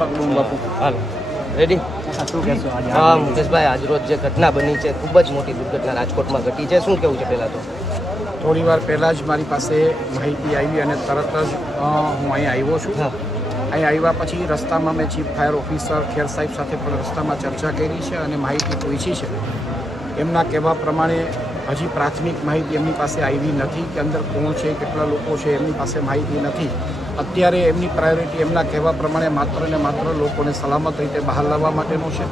થોડાક ડૂમ બાપુ. હાલો. રેડી હા મુકેશભાઈ આજરોજ જે ઘટના બની છે ખૂબ જ મોટી દુર્ઘટના રાજકોટમાં ઘટી છે. શું કહેવું છે પહેલાં તો? થોડી વાર પહેલાં જ મારી પાસે માહિતી આવી અને તરત જ હું અહીંયા આવ્યો છું. અહીં આવ્યા પછી રસ્તામાં મેં ચીફ ફાયર ઓફિસર ખેર સાહેબ સાથે પણ રસ્તામાં ચર્ચા કરી છે અને માહિતી પૂછી છે. એમના કહેવા પ્રમાણે હજી પ્રાથમિક માહિતી એમની પાસે આવી નથી કે અંદર કોણ છે કેટલા લોકો છે એમની પાસે માહિતી નથી. અત્યારે એમની પ્રાયોરિટી એમના કહેવા પ્રમાણે માત્ર ને માત્ર લોકોને સલામત રીતે બહાર લાવવા માટેનું છે.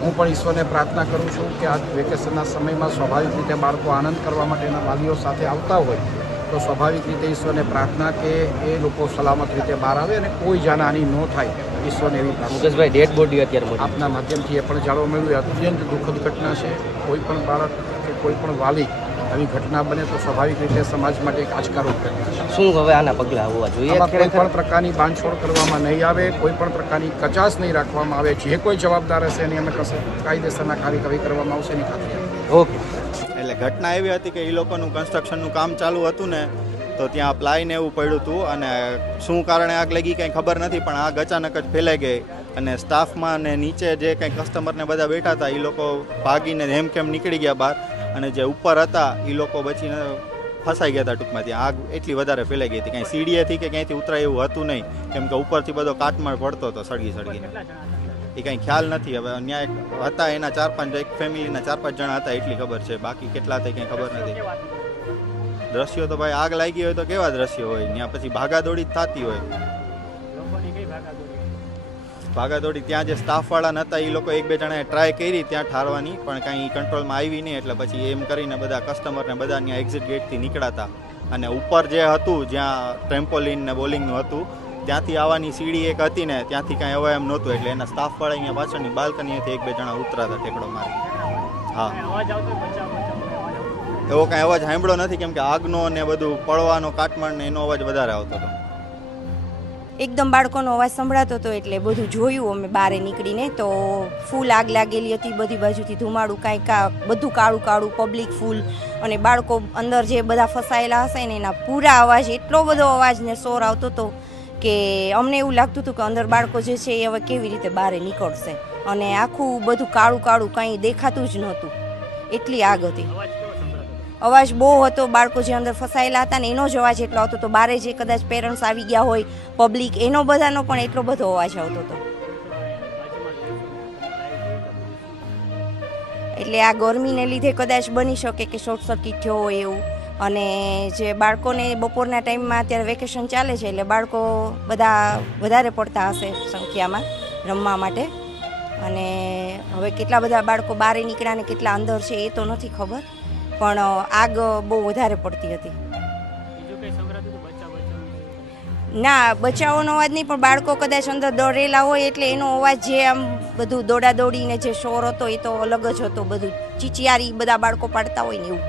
હું પણ ઈશ્વરને પ્રાર્થના કરું છું કે આ વેકેશનના સમયમાં સ્વાભાવિક રીતે બાળકો આનંદ કરવા માટેના વાલીઓ સાથે આવતા હોય તો સ્વાભાવિક રીતે ઈશ્વરને પ્રાર્થના કે એ લોકો સલામત રીતે બહાર આવે અને કોઈ જાનહાની ન થાય. ઈશ્વરને એવી પ્રાર્થના મુકેશભાઈ ડેડ બોડી અત્યારે આપના માધ્યમથી એ પણ જાણવા મળ્યું. અત્યંત દુઃખદ ઘટના છે. કોઈ પણ બાળક કે કોઈ પણ વાલી આવી ઘટના બને તો સ્વાભાવિક રીતે સમાજ માટે એક ઘટના શું હવે આના પગલાં હોવા જોઈએ કોઈ પણ પ્રકારની બાંધછોડ કરવામાં નહીં આવે કોઈ પણ પ્રકારની કચાશ નહીં રાખવામાં આવે જે કોઈ જવાબદાર હશે એની અમે કશે કાયદેસરના કાર્યવાહી કરવામાં આવશે એની ખાતરી ઓકે. એટલે ઘટના એવી હતી કે એ લોકોનું કન્સ્ટ્રક્શનનું કામ ચાલુ હતું ને તો ત્યાં પ્લાય ને એવું પડ્યું હતું અને શું કારણે આગ લાગી કંઈ ખબર નથી પણ આગ અચાનક જ ફેલાઈ ગઈ અને સ્ટાફમાં ને નીચે જે કંઈ કસ્ટમરને બધા બેઠા હતા એ લોકો ભાગીને હેમખેમ નીકળી ગયા બહાર. અને જે ઉપર હતા એ લોકો બચીને ફસાઈ ગયા હતા ટૂંકમાં. ત્યાં આગ એટલી વધારે ફેલાઈ ગઈ હતી. કાંઈ સીડીએથી કે ક્યાંયથી ઉતરાય એવું હતું નહીં. કેમ કે ઉપરથી બધો કાટમાળ પડતો હતો સળગી સળગીને. એ કાંઈ ખ્યાલ નથી. હવે ન્યાય હતા એના ચાર પાંચ, એક ફેમિલીના ચાર પાંચ જણા હતા એટલી ખબર છે. બાકી કેટલા હતા કંઈ ખબર નથી. દ્રશ્યો તો ભાઈ આગ લાગી હોય તો કેવા દ્રશ્યો હોય? ત્યાં પછી ભાગાદોડી જ થતી હોય. ભાગાદોડી ત્યાં જે સ્ટાફવાળા નહોતા એ લોકો એક બે જણાએ ટ્રાય કરી ત્યાં ઠારવાની, પણ કાંઈ કંટ્રોલમાં આવી નહીં એટલે પછી એમ કરીને બધા કસ્ટમરને બધા ત્યાં એક્ઝિટ ગેટથી નીકળાતા. અને ઉપર જે હતું, જ્યાં ટ્રેમ્પોલિન ને બોલિંગનું હતું, ત્યાંથી આવવાની સીડી એક હતી ને, ત્યાંથી કાંઈ અવાય એમ નહોતું, એટલે એના સ્ટાફવાળા અહીંયા પાછળની બાલ્કનીથી એક બે જણા ઉતરાતા ટેકડો મારી. હા. એવો કાંઈ અવાજ સાંભળ્યો નથી, કેમ કે આગનો ને બધું, પડવાનો કાટમાળ ને એનો અવાજ વધારે આવતો હતો. એકદમ બાળકોનો અવાજ સંભળાતો હતો એટલે બધું જોયું અમે બારે નીકળીને. તો ફૂલ આગ લાગેલી હતી, બધી બાજુથી ધુમાડું કાંઈ કા બધું કાળું કાળું પબ્લિક ફૂલ અને બાળકો અંદર જે બધા ફસાયેલા હશે ને એના પૂરા અવાજ, એટલો બધો અવાજ ને શોર આવતો હતો કે અમને એવું લાગતું હતું કે અંદર બાળકો જે છે એ હવે કેવી રીતે બહાર નીકળશે. અને આખું બધું કાળું કાળું કાંઈ દેખાતું જ નહોતું. એટલી આગ હતી. અવાજ બહુ હતો, બાળકો જે અંદર ફસાયેલા હતા ને એનો જ અવાજ એટલો આવતો હતો. બારે જે કદાચ પેરેન્ટ્સ આવી ગયા હોય પબ્લિક એનો બધાનો પણ એટલો બધો અવાજ આવતો હતો. એટલે આ ગરમીને લીધે કદાચ બની શકે કે શોર્ટ સર્કિટ થયો હોય એવું. અને જે બાળકોને બપોરના ટાઈમમાં અત્યારે વેકેશન ચાલે છે, એટલે બાળકો બધા વધારે પડતા હશે સંખ્યામાં રમવા માટે. અને હવે કેટલા બધા બાળકો બહાર નીકળ્યા ને કેટલા અંદર છે એ તો નથી ખબર. પણ આગ બહુ વધારે પડતી હતી. ના બચાવોનો અવાજ નહીં પણ બાળકો કદાચ અંદર દોડેલા હોય એટલે એનો અવાજ જે આમ બધું દોડા દોડીને જે શોર હતો એ તો અલગ જ હતો બધું. ચીચિયારી બધા બાળકો પાડતા હોય ને એવું.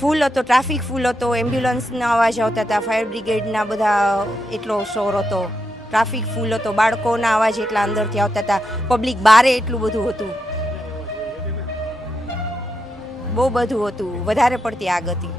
ફૂલ હતો ટ્રાફિક ફૂલ હતો એમ્બ્યુલન્સના અવાજ આવતા હતા ફાયર બ્રિગેડના બધા એટલો શોર હતો. ટ્રાફિક ફૂલ હતો બાળકોના અવાજ એટલા અંદરથી આવતા હતા. પબ્લિક બારે એટલું બધું હતું. બહુ બધું હતું. વધારે પડતી આગ હતી